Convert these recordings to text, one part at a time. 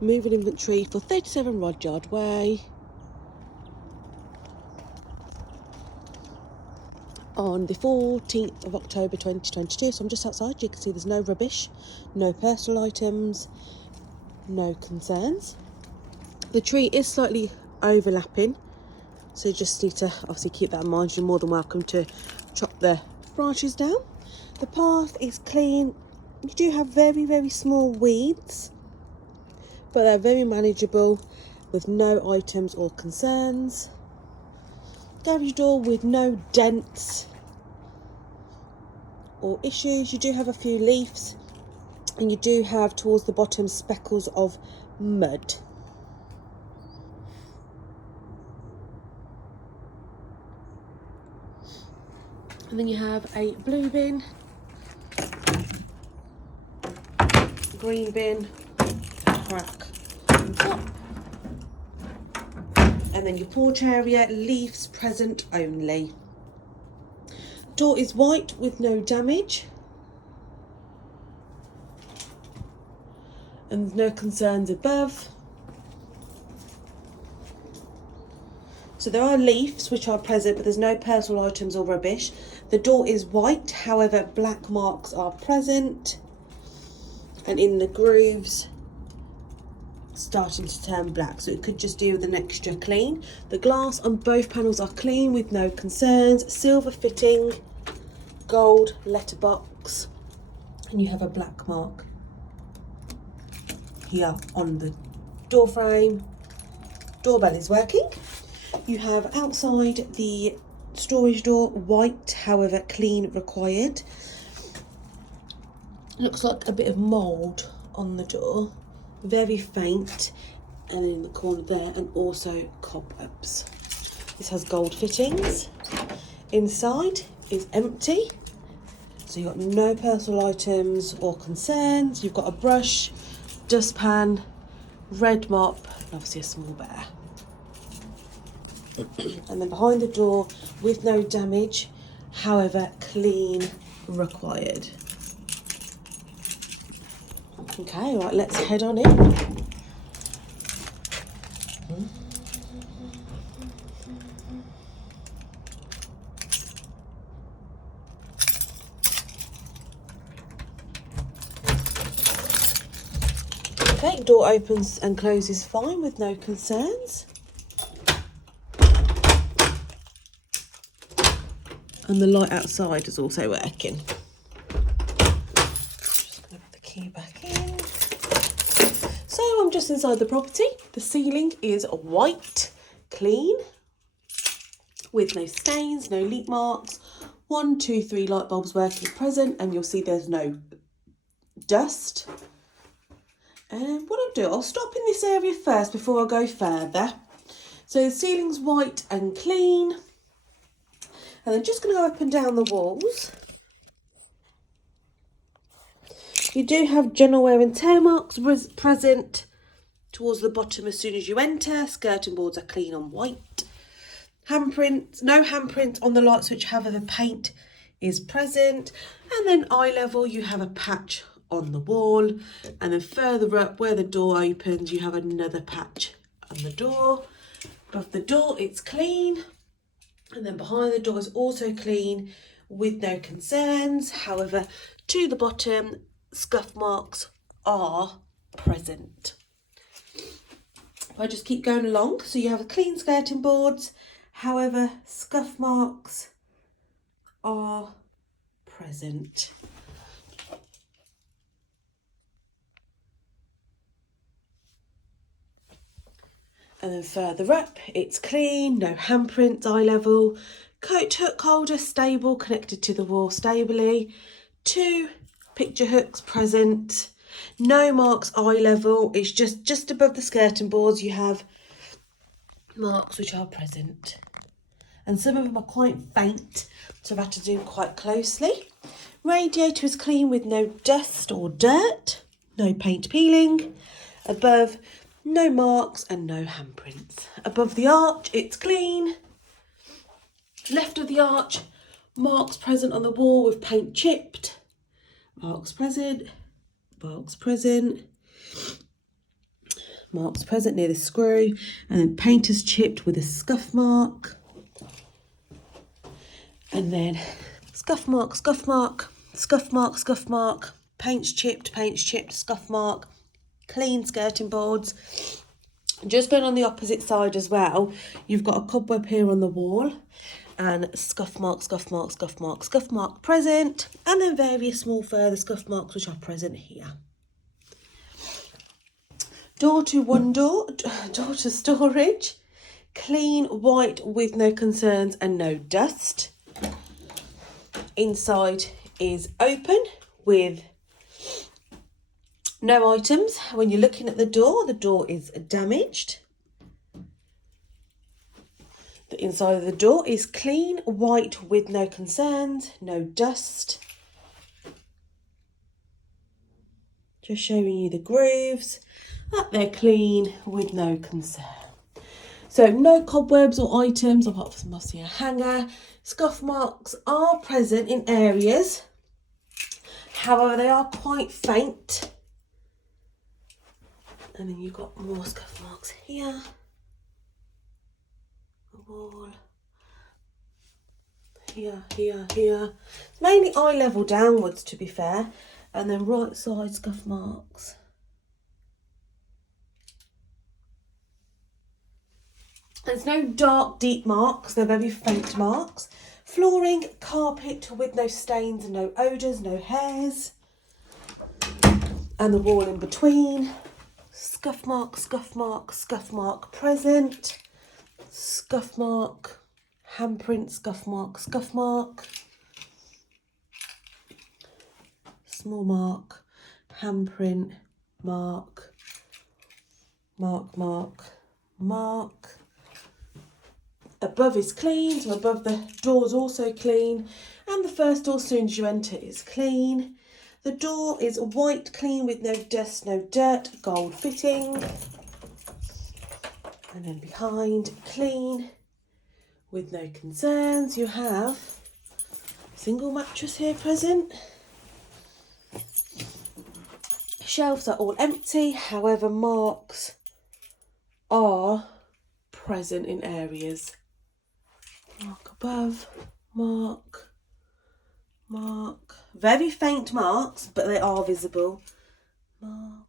Moving inventory for 37 Rodyard Way. On the 14th of October 2022, so I'm just outside. You can see there's no rubbish, no personal items, no concerns. The tree is slightly overlapping, so you just need to obviously keep that in mind. You're more than welcome to chop the branches down. The path is clean. You do have very, very small weeds, but they're very manageable with no items or concerns. Garage door with no dents or issues. You do have a few leaves, and you do have towards the bottom speckles of mud. And then you have a blue bin, green bin, crack on top. And then your porch area, leaves present only. Door is white with no damage. And no concerns above. So there are leaves which are present, but there's no personal items or rubbish. The door is white, however, black marks are present. And in the grooves, starting to turn black, so it could just do with an extra clean. The glass on both panels are clean with no concerns. Silver fitting, gold letterbox, and you have a black mark here on the door frame. Doorbell is working. You have outside the storage door white, however clean required. Looks like a bit of mould on the door, very faint, and in the corner there, and also cobwebs. This has gold fittings. Inside is empty, so you've got no personal items or concerns. You've got a brush, dustpan, red mop, and obviously a small bear. And then behind the door with no damage, however clean required. Okay, right, let's head on in. Okay, door opens and closes fine with no concerns. And the light outside is also working. Just gonna put the key back in. So I'm just inside the property. The ceiling is white, clean, with no stains, no leak marks. 1, 2, 3 light bulbs working present, and you'll see there's no dust. And what I'll do, I'll stop in this area first before I go further. So the ceiling's white and clean. And I'm just going to go up and down the walls. You do have general wear and tear marks present towards the bottom as soon as you enter. Skirting boards are clean and white. Handprints, no handprint on the light switch, however the paint is present. And then eye level, you have a patch on the wall. And then further up where the door opens, you have another patch on the door. Above the door, it's clean. And then behind the door is also clean with no concerns. However, to the bottom, scuff marks are present. If I just keep going along, so you have a clean skirting boards. However, scuff marks are present. And then further up, it's clean, no handprints, eye level. Coat hook holder stable, connected to the wall stably. 2 picture hooks present. No marks eye level. It's just above the skirting boards you have marks which are present. And some of them are quite faint, so I've had to zoom quite closely. Radiator is clean with no dust or dirt. No paint peeling. Above, no marks and no handprints. Above the arch, it's clean. Left of the arch, marks present on the wall with paint chipped. Marks present, marks present. marks present near the screw, and then painter's chipped with a scuff mark, and then scuff mark, scuff mark, scuff mark, scuff mark, paint's chipped, scuff mark, clean skirting boards. Just going on the opposite side as well, you've got a cobweb here on the wall, and scuff mark, scuff mark, scuff mark, scuff mark present, and then various small further scuff marks which are present here. Door to storage, clean white with no concerns and no dust. Inside is open with no items. When you're looking at the door is damaged. The inside of the door is clean white with no concerns, no dust. Just showing you the grooves, that they're clean with no concern. So no cobwebs or items apart from obviously a hanger. Scuff marks are present in areas, however they are quite faint. And then you've got more scuff marks here. The wall. Here. It's mainly eye level downwards, to be fair. And then right side scuff marks. There's no dark, deep marks. They're very faint marks. Flooring, carpet with no stains and no odours, no hairs. And the wall in between. Scuff mark, scuff mark, scuff mark present. Scuff mark, handprint, scuff mark, scuff mark. Small mark, handprint, mark, mark, mark, mark. Above is clean, so above the door is also clean. And the first door, as soon as you enter, is clean. The door is white, clean with no dust, no dirt, gold fitting. And then behind, clean with no concerns. You have a single mattress here present. Shelves are all empty, however marks are present in areas. Mark above, mark, mark. Very faint marks, but they are visible. Mark.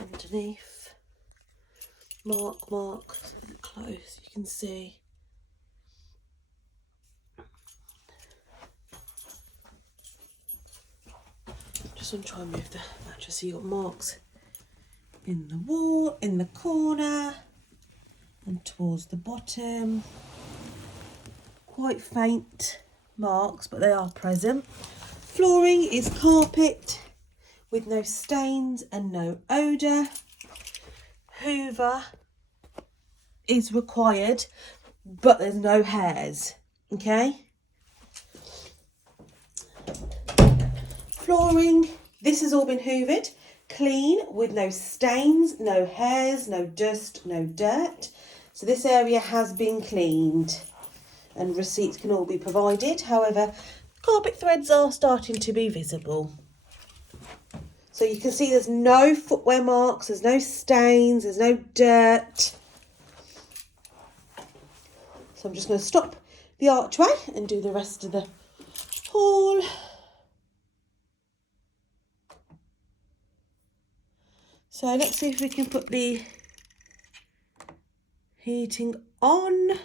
Underneath. Mark, mark. Close, you can see. Just want to try and move the mattress so you've got marks in the wall, in the corner, and towards the bottom. Quite faint marks, but they are present. Flooring is carpet with no stains and no odour. Hoover is required, but there's no hairs, okay? Flooring, this has all been hoovered, clean with no stains, no hairs, no dust, no dirt. So this area has been cleaned and receipts can all be provided. However, carpet threads are starting to be visible. So you can see there's no footwear marks, there's no stains, there's no dirt. So I'm just going to stop the archway and do the rest of the hall. So let's see if we can put the heating on.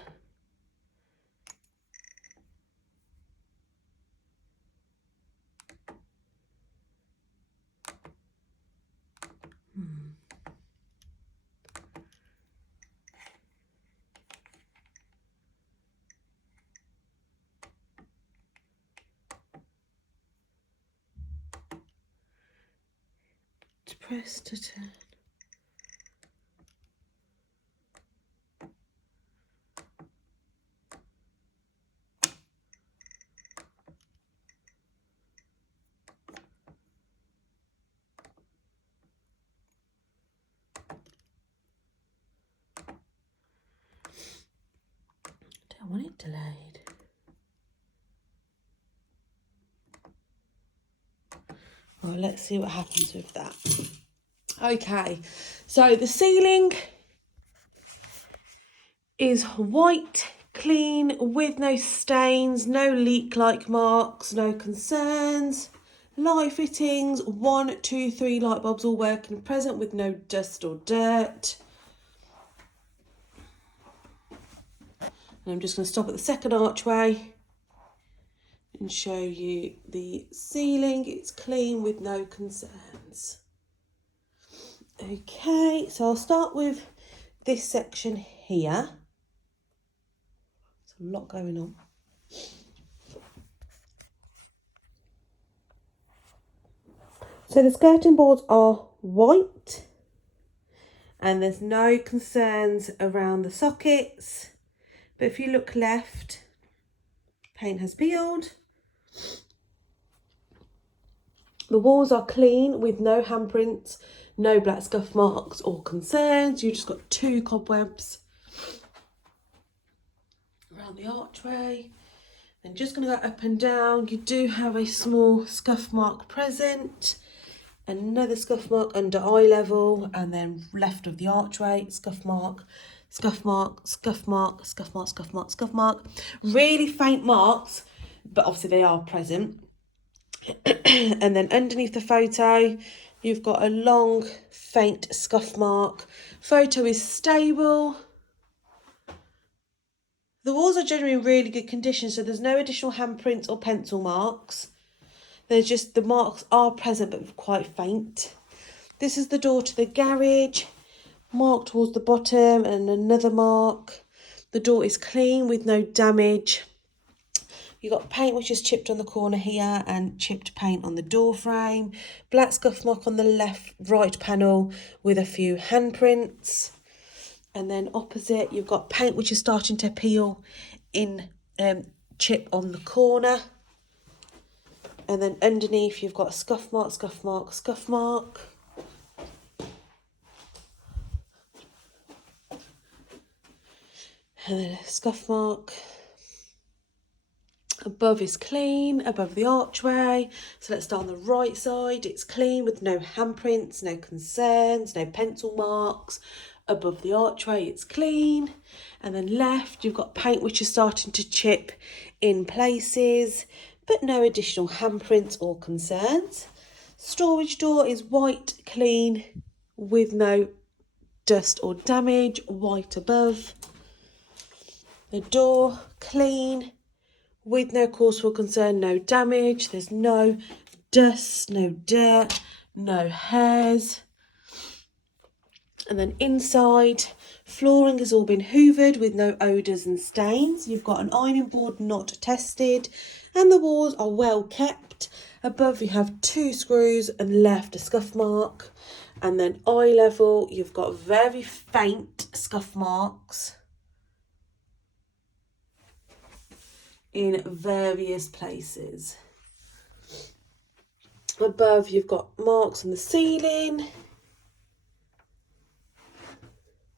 Press to turn. Don't want it delayed. Well, let's see what happens with that. Okay, so the ceiling is white, clean, with no stains, no leak-like marks, no concerns. Light fittings, 1, 2, 3 light bulbs all working and present with no dust or dirt. And I'm just going to stop at the second archway and show you the ceiling. It's clean with no concerns. Okay, so I'll start with this section here. There's a lot going on. So the skirting boards are white and there's no concerns around the sockets. But if you look left, paint has peeled. The walls are clean with no handprints, no black scuff marks or concerns. You've just got 2 cobwebs around the archway. And just going to go up and down. You do have a small scuff mark present. Another scuff mark under eye level, and then left of the archway, scuff mark, scuff mark, scuff mark, scuff mark, scuff mark, scuff mark. Really faint marks, but obviously they are present. And then underneath the photo, you've got a long, faint scuff mark. Photo is stable. The walls are generally in really good condition, so there's no additional handprints or pencil marks. There's just, the marks are present but quite faint. This is the door to the garage, mark towards the bottom and another mark. The door is clean with no damage. You've got paint which is chipped on the corner here and chipped paint on the door frame. Black scuff mark on the right panel with a few handprints. And then opposite you've got paint which is starting to peel in chip on the corner. And then underneath you've got a scuff mark, scuff mark, scuff mark. And then a scuff mark. Above is clean, above the archway. So let's start on the right side. It's clean with no handprints, no concerns, no pencil marks. Above the archway, it's clean. And then left, you've got paint which is starting to chip in places, but no additional handprints or concerns. Storage door is white, clean, with no dust or damage, white above. The door, clean, with no cause for concern, no damage. There's no dust, no dirt, no hairs. And then inside, flooring has all been hoovered with no odours and stains. You've got an ironing board not tested, and the walls are well kept. Above you have 2 screws and left a scuff mark. And then eye level, you've got very faint scuff marks in various places. Above you've got marks on the ceiling.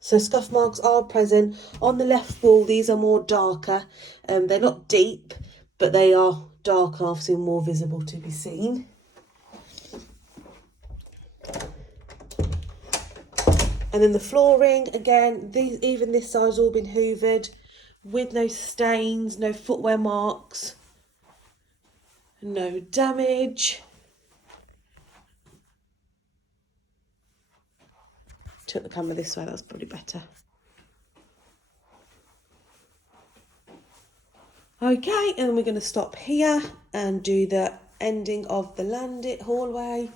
So scuff marks are present. On the left wall, these are more darker. They're not deep, but they are darker, obviously more visible to be seen. And then the flooring, again, even this side's all been hoovered with no stains, no footwear marks, no damage. Took the camera this way, that's probably better. Okay, and we're going to stop here and do the ending of the hallway.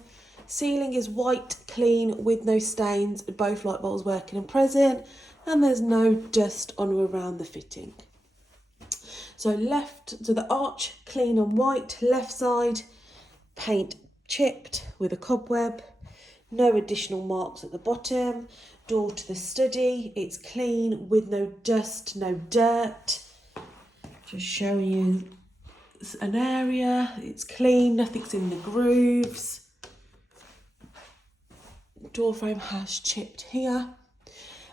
Ceiling is white, clean, with no stains, both light bulbs working and present, and there's no dust on or around the fitting. So the arch, clean and white, left side, paint chipped with a cobweb. No additional marks at the bottom. Door to the study, it's clean with no dust, no dirt. Just showing you an area, it's clean, nothing's in the grooves. Door frame has chipped here.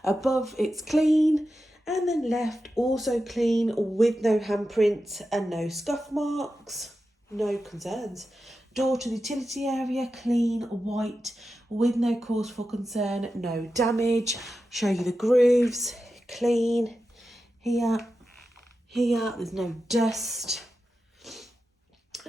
Above it's clean, and then left also clean with no handprints and no scuff marks. No concerns. Door to the utility area, clean, white, with no cause for concern, no damage. Show you the grooves, clean. Here, there's no dust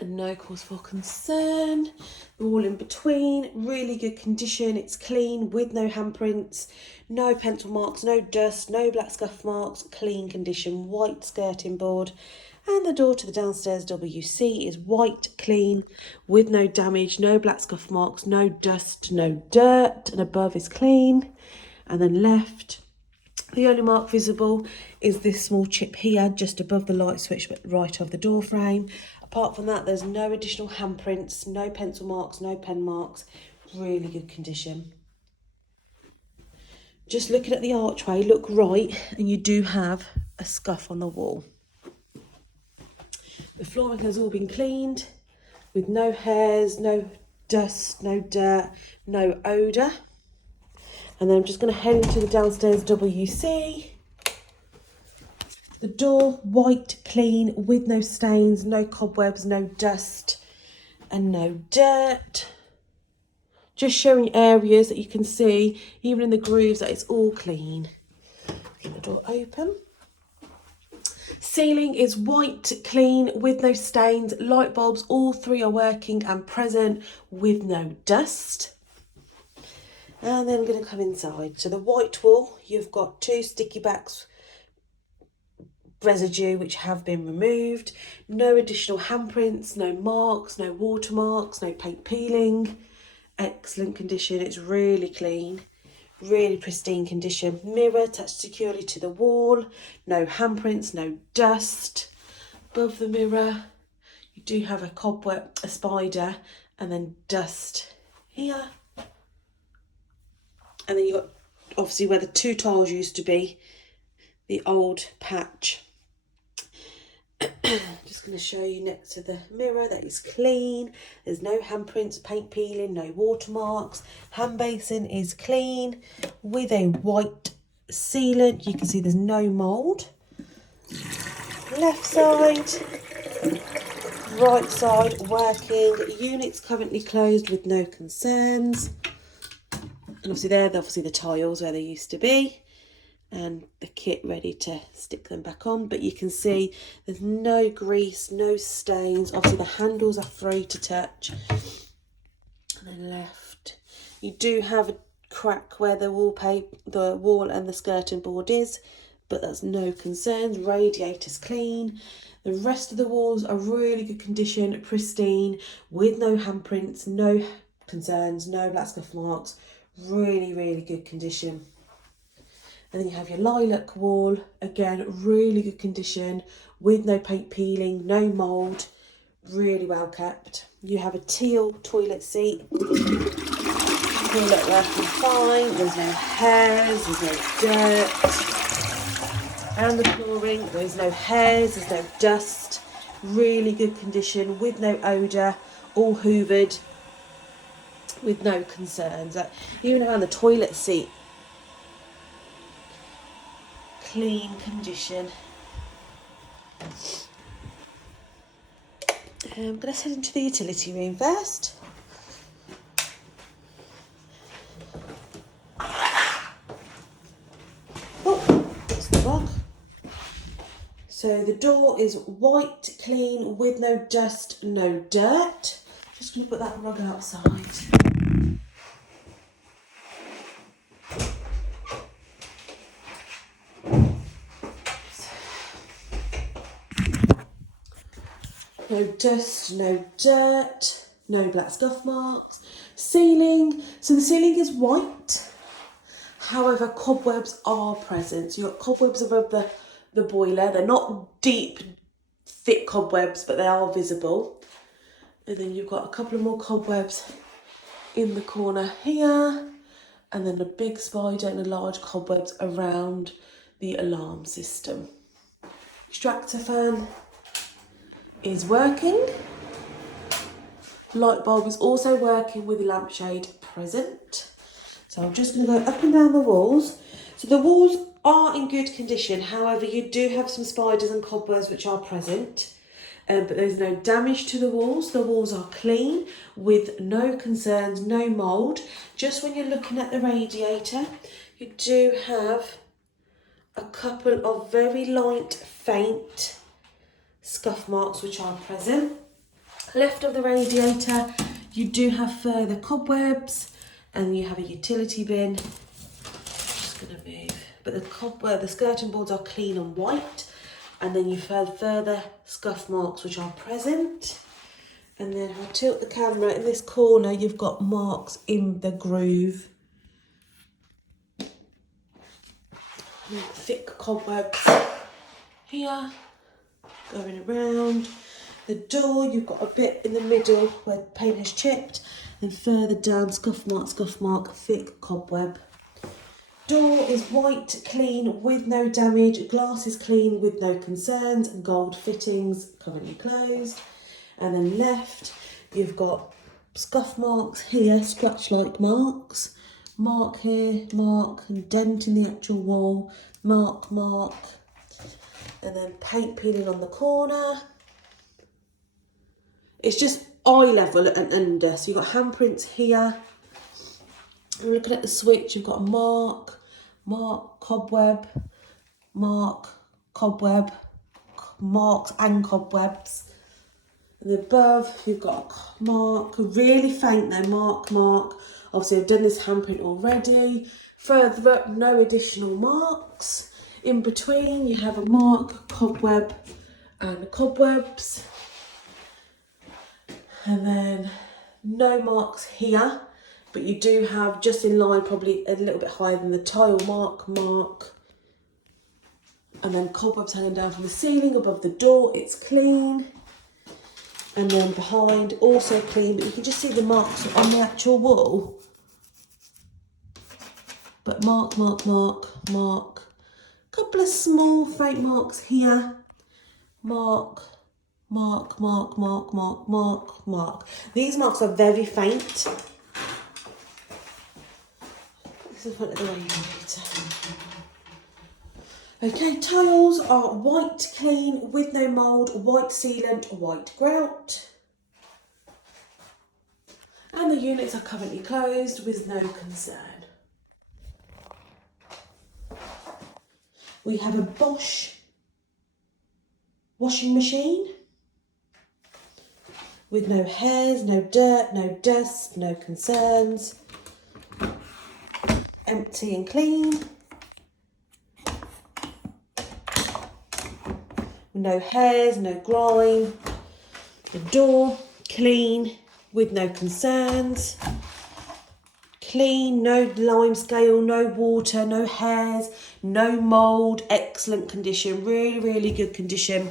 and no cause for concern. The wall in between, really good condition. It's clean with no handprints, no pencil marks, no dust, no black scuff marks, clean condition, white skirting board. And the door to the downstairs WC is white, clean, with no damage, no black scuff marks, no dust, no dirt, and above is clean. And then left, the only mark visible is this small chip here, just above the light switch, but right of the door frame. Apart from that, there's no additional handprints, no pencil marks, no pen marks, really good condition. Just looking at the archway, look right, and you do have a scuff on the wall. The flooring has all been cleaned with no hairs, no dust, no dirt, no odour. And then I'm just going to head into the downstairs WC. The door, white, clean, with no stains, no cobwebs, no dust, and no dirt. Just showing areas that you can see, even in the grooves, that it's all clean. Keep the door open. Ceiling is white, clean, with no stains. Light bulbs, all three are working and present with no dust. And then I'm going to come inside. So the white wall, you've got two sticky backs residue which have been removed. No additional handprints, no marks, no watermarks, no paint peeling. Excellent condition. It's really clean. Really pristine condition. Mirror attached securely to the wall. No handprints, no dust. Above the mirror, you do have a cobweb, a spider, and then dust here. And then you've got, obviously, where the two tiles used to be, the old patch. Just going to show you next to the mirror that is clean. There's no handprints, paint peeling, no watermarks. Hand basin is clean with a white sealant. You can see there's no mould. Left side, right side working. Units currently closed with no concerns. And obviously they're the tiles where they used to be. And the kit ready to stick them back on, but you can see there's no grease, no stains. Obviously the handles are free to touch. And then left, you do have a crack where the wall and the skirting board is, but that's no concerns. Radiator's clean. The rest of the walls are really good condition, pristine, with no handprints, no concerns, no black scuff marks. Really, really good condition. And then you have your lilac wall, again, really good condition, with no paint peeling, no mould, really well kept. You have a teal toilet seat, toilet working fine, there's no hairs, there's no dirt. And the flooring, there's no hairs, there's no dust, really good condition, with no odour, all hoovered, with no concerns. Even around the toilet seat, clean condition. I'm going to head into the utility room first. Oh, that's the rug. So the door is white, clean, with no dust, no dirt. Just going to put that rug outside. No dust, no dirt, no black scuff marks. Ceiling, so the ceiling is white. However, cobwebs are present. So you've got cobwebs above the boiler. They're not deep, thick cobwebs, but they are visible. And then you've got a couple of more cobwebs in the corner here. And then a big spider and a large cobwebs around the alarm system. Extractor fan is working. Light bulb is also working with the lampshade present. So I'm just going to go up and down the walls. So the walls are in good condition. However, you do have some spiders and cobwebs which are present. but there's no damage to the walls. The walls are clean with no concerns, no mould. Just when you're looking at the radiator, you do have a couple of very light, faint scuff marks which are present. Left of the radiator, you do have further cobwebs, and you have a utility bin. Just going to move. But the skirting boards are clean and white, and then you have further scuff marks which are present. And then I'll tilt the camera. In this corner, you've got marks in the groove. Thick cobwebs here, going around. The door, you've got a bit in the middle where the paint has chipped, and further down, scuff mark, thick cobweb. Door is white, clean, with no damage. Glass is clean, with no concerns. Gold fittings, currently closed. And then left, you've got scuff marks here, scratch-like marks. Mark here, mark, and dent in the actual wall. Mark. And then paint peeling on the corner. It's just eye level and under. So you've got handprints here. And looking at the switch, you've got a mark, cobweb, mark, cobweb, marks and cobwebs. And above, you've got a mark, really faint though, mark. Obviously, I've done this handprint already. Further up, no additional marks. In between, you have a mark, cobweb, and cobwebs. And then no marks here, but you do have just in line, probably a little bit higher than the tile, mark. And then cobwebs hanging down from the ceiling above the door, it's clean. And then behind, also clean, but you can just see the marks on the actual wall. But mark. Couple of small faint marks here. Mark. These marks are very faint. This is front of the radiator. Okay, tiles are white, clean, with no mould, white sealant, white grout. And the units are currently closed with no concern. We have a Bosch washing machine with no hairs, no dirt, no dust, no concerns. Empty and clean. No hairs, no grime. The door, clean, with no concerns. Clean, no lime scale, no water, no hairs, no mould, excellent condition, really good condition.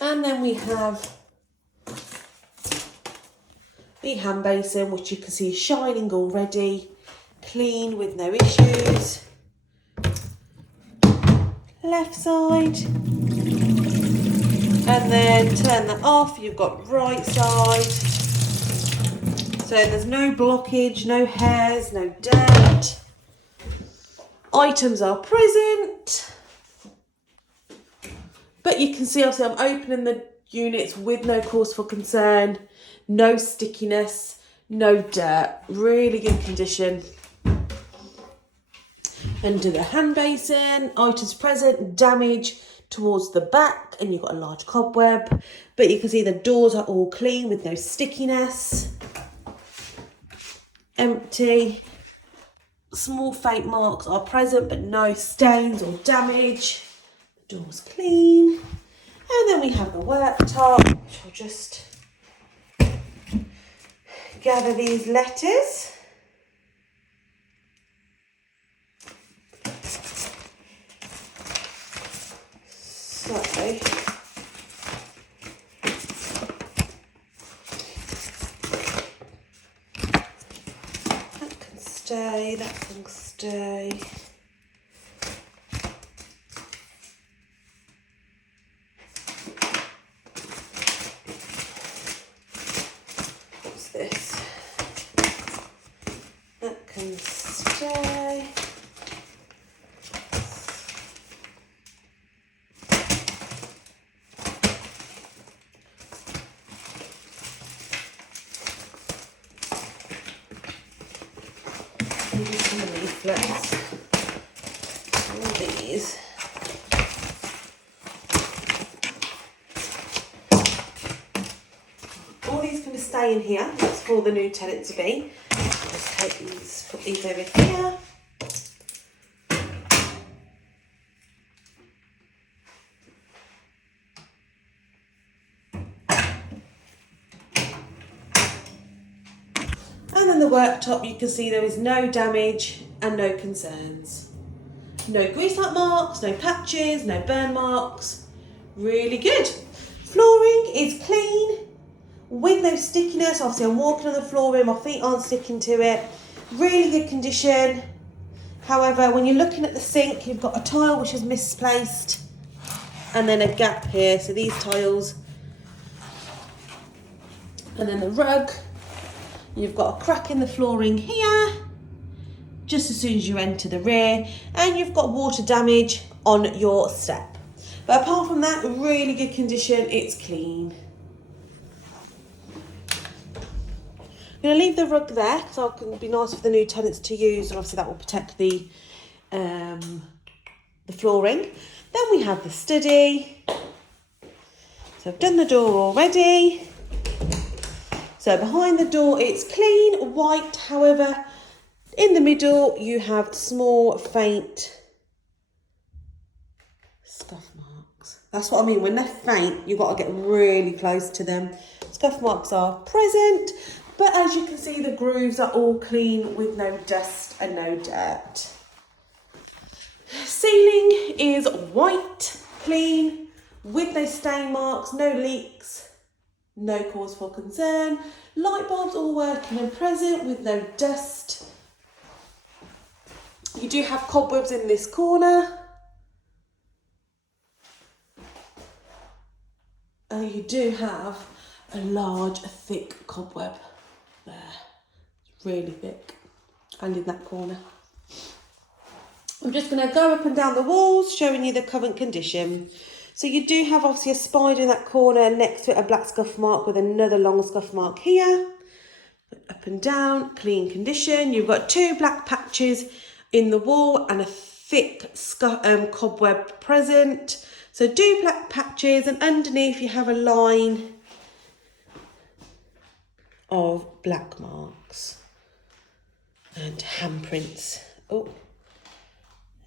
And then we have the hand basin, which you can see is shining already, clean with no issues. Left side. And then turn that off, you've got right side. So there's no blockage, no hairs, no dirt. Items are present. But you can see, obviously, I'm opening the units with no cause for concern, no stickiness, no dirt. Really good condition. Under the hand basin, items present, damage towards the back, and you've got a large cobweb. But you can see the doors are all clean with no stickiness. Empty. Small faint marks are present, but no stains or damage. The door's clean. And then we have the worktop, which I'll just gather these letters. So, that can stay, that can stay. What's this? That can stay. Maybe some leaflets. All these. All these can stay in here. That's for the new tenant to be. Just take these, put these over here. And then the worktop, you can see there is no damage and no concerns. No grease-like marks, no patches, no burn marks. Really good. Flooring is clean with no stickiness. Obviously I'm walking on the flooring, my feet aren't sticking to it. Really good condition. However, when you're looking at the sink, you've got a tile which is misplaced and then a gap here. So these tiles, and then the rug, you've got a crack in the flooring here, just as soon as you enter the rear, and you've got water damage on your step. But apart from that, really good condition, it's clean. I'm going to leave the rug there because it can be nice for the new tenants to use, and obviously that will protect the flooring. Then we have the study. So I've done the door already. So behind the door it's clean, white, however, in the middle you have small, faint scuff marks. That's what I mean, when they're faint, you've got to get really close to them. Scuff marks are present, but as you can see, the grooves are all clean with no dust and no dirt. Ceiling is white, clean, with no stain marks, no leaks, no cause for concern. Light bulbs all working and present with no dust. You do have cobwebs in this corner. And you do have a large, thick cobweb there. It's really thick. And in that corner. I'm just going to go up and down the walls, showing you the current condition. So you do have obviously a spider in that corner, next to it a black scuff mark with another long scuff mark here. Up and down, clean condition. You've got 2 black patches in the wall and a thick cobweb present. So 2 black patches, and underneath you have a line of black marks and handprints. Oh.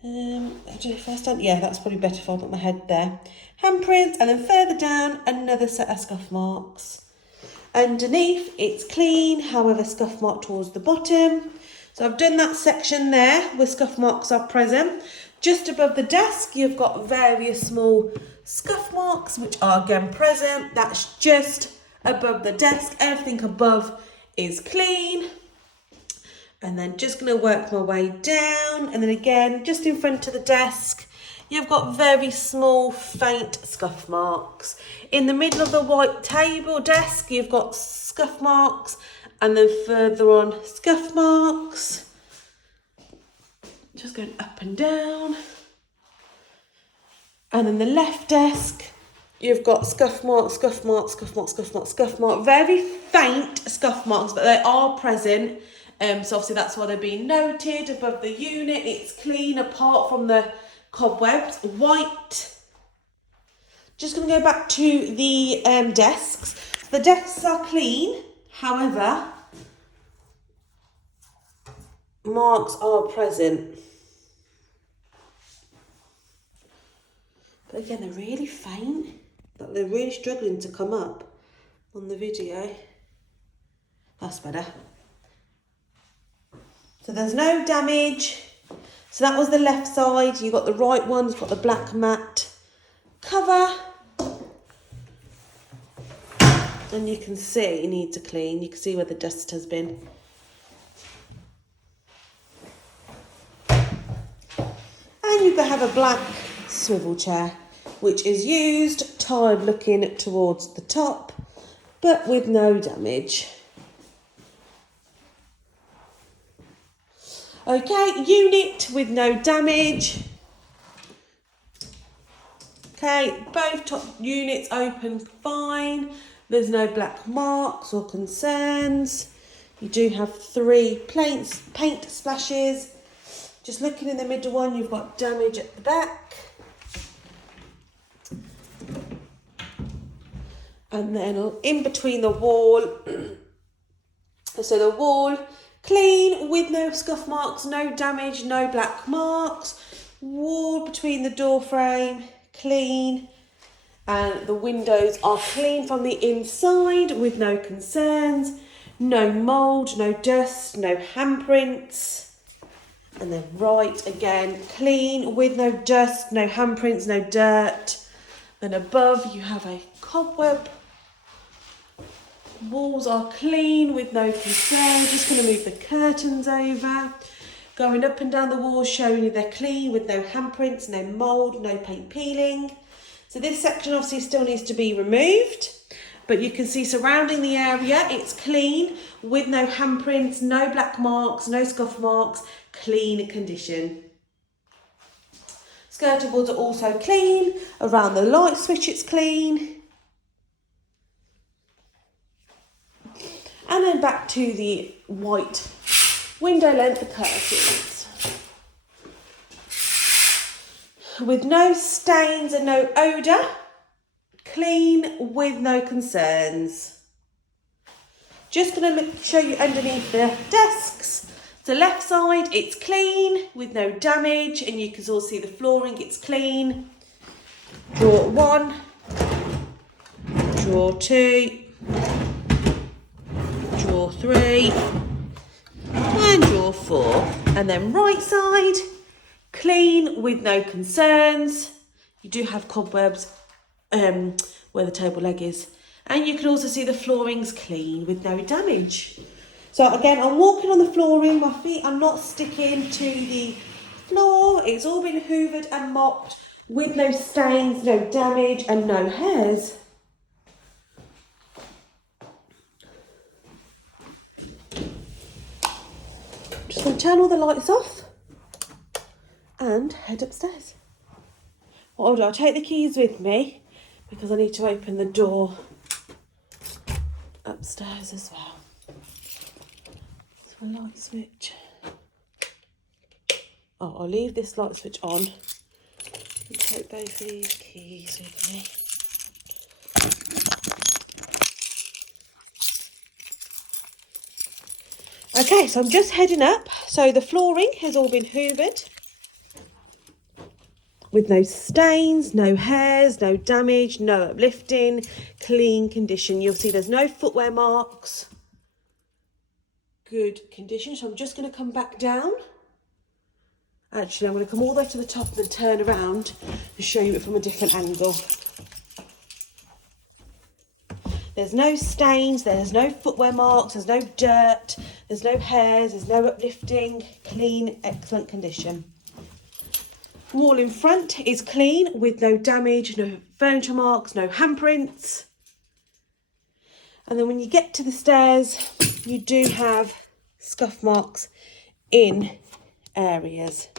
I don't know if I stand. Yeah, that's probably better if I put my head there. Handprints, and then further down, another set of scuff marks. Underneath, it's clean, however, scuff mark towards the bottom. So I've done that section there where scuff marks are present. Just above the desk, you've got various small scuff marks, which are again present. That's just above the desk. Everything above is clean. And then just going to work my way down. And then again, just in front of the desk, you've got very small, faint scuff marks. In the middle of the white table desk, you've got scuff marks. And then further on, scuff marks. Just going up and down. And then the left desk, you've got scuff marks, scuff marks, scuff marks, scuff marks, scuff marks. Very faint scuff marks, but they are present. So obviously that's why they're being noted. Above the unit, it's clean apart from the cobwebs. White. Just going to go back to the desks. The desks are clean, however, marks are present. But again, they're really faint. But they're really struggling to come up on the video. That's better. So there's no damage. So that was the left side. You've got the right one, it's got the black matte cover. And you can see, you need to clean. You can see where the dust has been. And you can have a black swivel chair, which is used, tired looking towards the top, but with no damage. Okay, unit with no damage. Okay, both top units open fine. There's no black marks or concerns. You do have 3 paint splashes. Just looking in the middle one, you've got damage at the back. And then in between the wall, so the wall, clean with no scuff marks, no damage, no black marks. Wall between the door frame, clean. And the windows are clean from the inside with no concerns. No mould, no dust, no handprints. And then right again, clean with no dust, no handprints, no dirt. Then above you have a cobweb. Walls are clean with no concern. Just going to move the curtains over. Going up and down the walls, showing you they're clean with no handprints, no mould, no paint peeling. So this section obviously still needs to be removed, but you can see surrounding the area, it's clean with no handprints, no black marks, no scuff marks, clean condition. Skirting boards are also clean. Around the light switch, it's clean. And then back to the white window length curtains. With no stains and no odour. Clean with no concerns. Just going to show you underneath the desks. The left side, it's clean with no damage, and you can all see the flooring, it's clean. Drawer 1, drawer 2, drawer 3, and drawer 4. And then right side, clean with no concerns. You do have cobwebs where the table leg is. And you can also see the flooring's clean with no damage. So again, I'm walking on the flooring, my feet are not sticking to the floor. It's all been hoovered and mopped with no stains, no damage and no hairs. Just going to turn all the lights off and head upstairs. What I'll do, I'll take the keys with me because I need to open the door upstairs as well. So a light switch. Oh, I'll leave this light switch on and take both of these keys with me. Okay, so I'm just heading up. So the flooring has all been hoovered with no stains, no hairs, no damage, no uplifting, clean condition. You'll see there's no footwear marks. Good condition. So I'm just going to come back down. Actually, I'm going to come all the way to the top and then turn around and show you it from a different angle. There's no stains, there's no footwear marks, there's no dirt, there's no hairs, there's no uplifting, clean, excellent condition. Wall in front is clean with no damage, no furniture marks, no handprints. And then when you get to the stairs, you do have scuff marks in areas.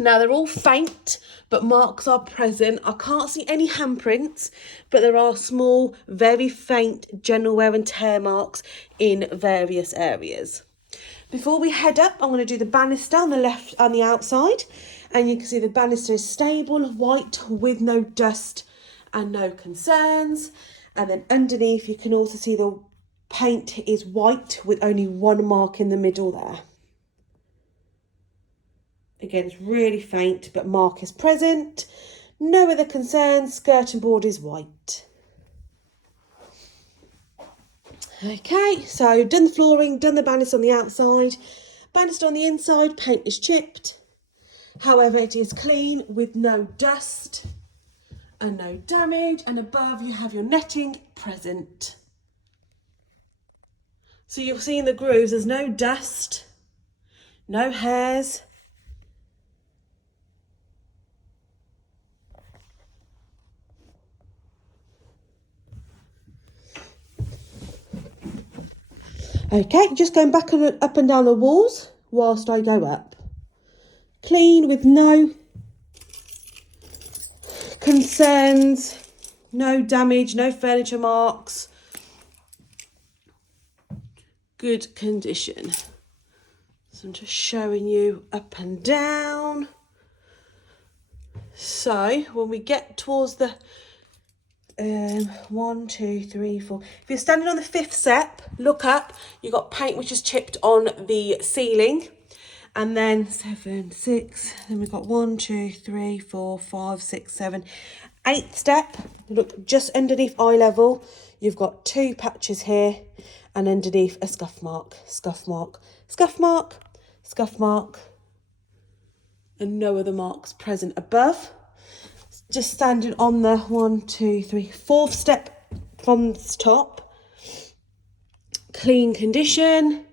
Now they're all faint, but marks are present. I can't see any handprints, but there are small, very faint general wear and tear marks in various areas. Before we head up, I'm going to do the banister on the left on the outside, and you can see the banister is stable, white with no dust and no concerns. And then underneath, you can also see the paint is white with only one mark in the middle there. Again, it's really faint, but mark is present. No other concerns. Skirting board is white. Okay, so done the flooring, done the banister on the outside. Banister on the inside, paint is chipped. However, it is clean with no dust and no damage. And above, you have your netting present. So you'll see in the grooves, there's no dust, no hairs. Okay, just going back up and down the walls whilst I go up. Clean with no concerns, no damage, no furniture marks. good condition. So I'm just showing you up and down. So when we get towards the 1, 2, 3, 4. If you're standing on the 5th step, look up. You've got paint which is chipped on the ceiling. And then 7, 6. Then we've got 1, 2, 3, 4, 5, 6, 7. 8th step. Look just underneath eye level. You've got 2 patches here, and underneath a scuff mark, scuff mark, scuff mark, scuff mark, and no other marks present above. Just standing on the 1, 2, 3, 4th step from the top. Clean condition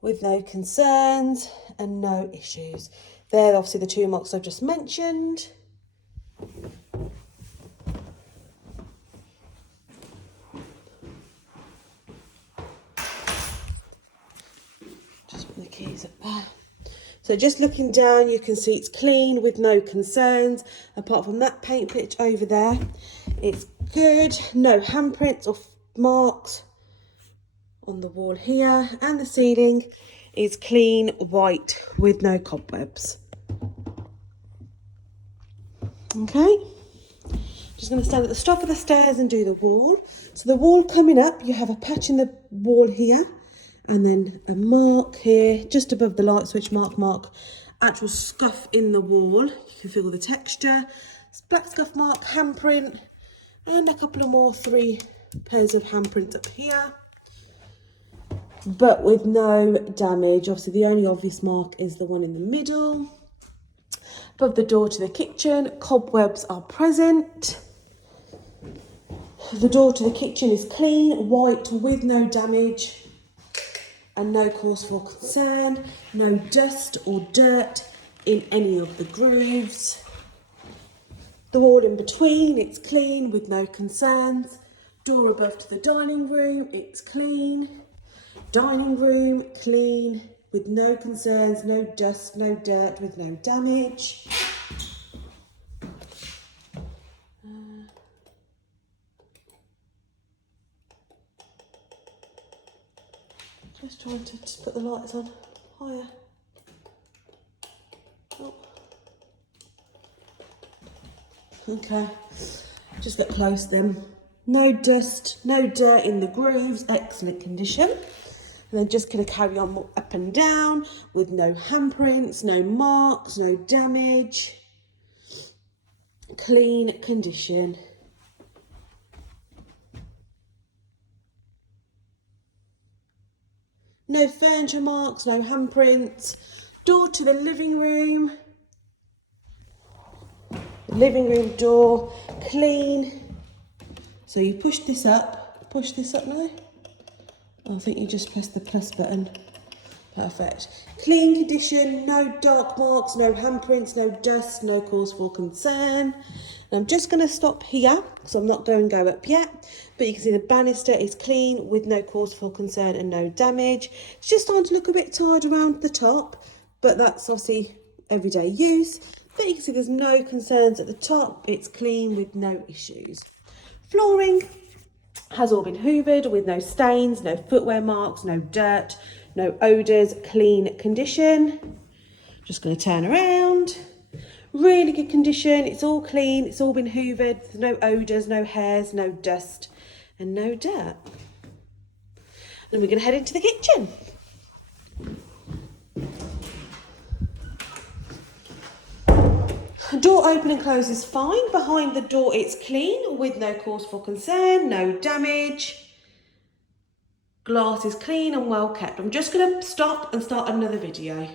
with no concerns and no issues. They're obviously the 2 marks I've just mentioned. Just put the keys up there. So just looking down, you can see it's clean with no concerns. Apart from that paint pitch over there, it's good. No handprints or marks on the wall here. And the ceiling is clean white with no cobwebs. Okay. Just going to stand at the top of the stairs and do the wall. So the wall coming up, you have a patch in the wall here. And then a mark here, just above the light switch, mark, actual scuff in the wall. You can feel the texture. Black scuff mark, handprint, and a couple of more 3 pairs of handprints up here. But with no damage. Obviously, the only obvious mark is the one in the middle. Above the door to the kitchen, cobwebs are present. The door to the kitchen is clean, white, with no damage. And no cause for concern, no dust or dirt in any of the grooves. The wall in between, it's clean with no concerns. Door above to the dining room, it's clean. Dining room, clean with no concerns, no dust, no dirt, with no damage. Just trying to just put the lights on higher. Oh. Okay, just get close then. No dust, no dirt in the grooves, excellent condition. And then just going to carry on up and down with no handprints, no marks, no damage. Clean condition. No furniture marks, no handprints. Door to the living room. The living room door, clean. So you push this up now. I think you just press the plus button. Perfect. Clean condition, no dark marks, no handprints, no dust, no cause for concern. And I'm just going to stop here, so I'm not going to go up yet. But you can see the banister is clean with no cause for concern and no damage. It's just starting to look a bit tired around the top, but that's obviously everyday use. But you can see there's no concerns at the top. It's clean with no issues. Flooring has all been hoovered with no stains, no footwear marks, no dirt, no odours, clean condition. Just going to turn around. Really good condition. It's all clean. It's all been hoovered. There's no odours, no hairs, no dust and no dirt. And we're going to head into the kitchen. Door open and close is fine. Behind the door it's clean with no cause for concern, no damage. Glass is clean and well kept. I'm just going to stop and start another video.